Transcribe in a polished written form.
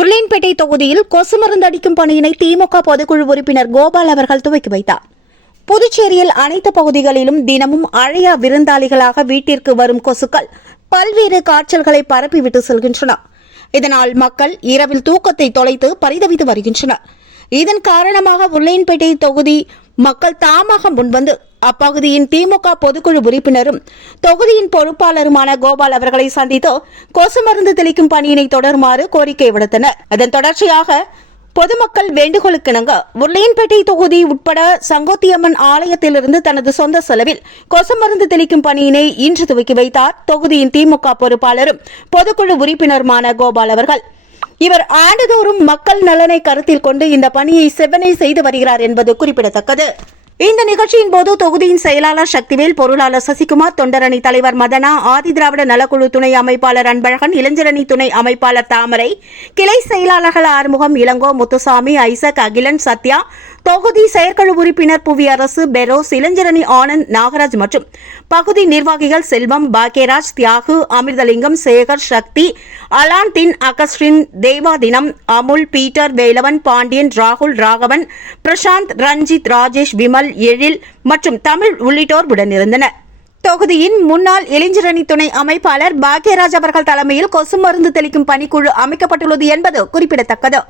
உருளையன்பேட்டை தொகுதியில் கொசு மருந்து அடிக்கும் பணியினை திமுக பொதுக்குழு உறுப்பினர் கோபால் அவர்கள் துவக்கி வைத்தார். புதுச்சேரியில் அனைத்து பகுதிகளிலும் தினமும் அழையா விருந்தாளிகளாக வீட்டிற்கு வரும் கொசுக்கள் பல்வேறு காய்ச்சல்களை பரப்பிவிட்டு செல்கின்றன. இதனால் மக்கள் இரவில் தூக்கத்தை தொலைத்து பரிதவித்து வருகின்றனர். இதன் காரணமாக உருளையன்பேட்டை தொகுதி மக்கள் தாமாக முன்வந்து அப்பகுதியின் திமுக பொதுக்குழு உறுப்பினரும் தொகுதியின் பொறுப்பாளருமான கோபால் அவர்களை சந்தித்து கொசு மருந்து தெளிக்கும் பணியினை தொடருமாறு கோரிக்கை விடுத்தனர். அதன் தொடர்ச்சியாக பொதுமக்கள் வேண்டுகோளுக்கிணங்க உருளையன்பேட்டை தொகுதி உட்பட சங்கோத்தியம்மன் ஆலயத்திலிருந்து தனது சொந்த செலவில் கொசு மருந்து தெளிக்கும் பணியினை இன்று துவக்கி வைத்தார் தொகுதியின் திமுக பொறுப்பாளரும் பொதுக்குழு உறுப்பினருமான கோபால் அவர்கள். இவர் ஆண்டுதோறும் மக்கள் நலனை கருத்தில் கொண்டு இந்த பணியை செவ்வனே செய்து வருகிறார் என்பது குறிப்பிடத்தக்கது. இந்த நிகழ்ச்சியின் போது தொகுதியின் செயலாளர் சக்திவேல், பொருளாளர் சசிகுமார், தொண்டரணி தலைவர் மதனா, ஆதிதிராவிட நலக்குழு துணை அமைப்பாளர் அன்பழகன், இளைஞரணி துணை அமைப்பாளர் தாமரை, கிளை செயலாளர்கள் ஆறுமுகம், இளங்கோ, முத்துசாமி, ஐசக், அகிலன், சத்யா, தொகுதி செயற்குழு உறுப்பினர் புவியரசு, பெரோஸ், இளைஞரணி ஆனந்த், நாகராஜ் மற்றும் பகுதி நிர்வாகிகள் செல்வம், பாக்கியராஜ், தியாகு, அமிர்தலிங்கம், சேகர், சக்தி, அலான்தீன், அகஸ்டின், தேவாதினம், அமுல், பீட்டர், வேலவன், பாண்டியன், ராகுல், ராகவன், பிரசாந்த், ரஞ்சித், ராஜேஷ், விமல், எழில் மற்றும் தமிழ் உள்ளிட்டோர் உடனிருந்தனர். தொகுதியின் முன்னாள் இளைஞரணி துணை அமைப்பாளர் பாக்கியராஜ் அவர்கள் தலைமையில் கொசு மருந்து தெளிக்கும் பணிக்குழு அமைக்கப்பட்டுள்ளது என்பது குறிப்பிடத்தக்கது.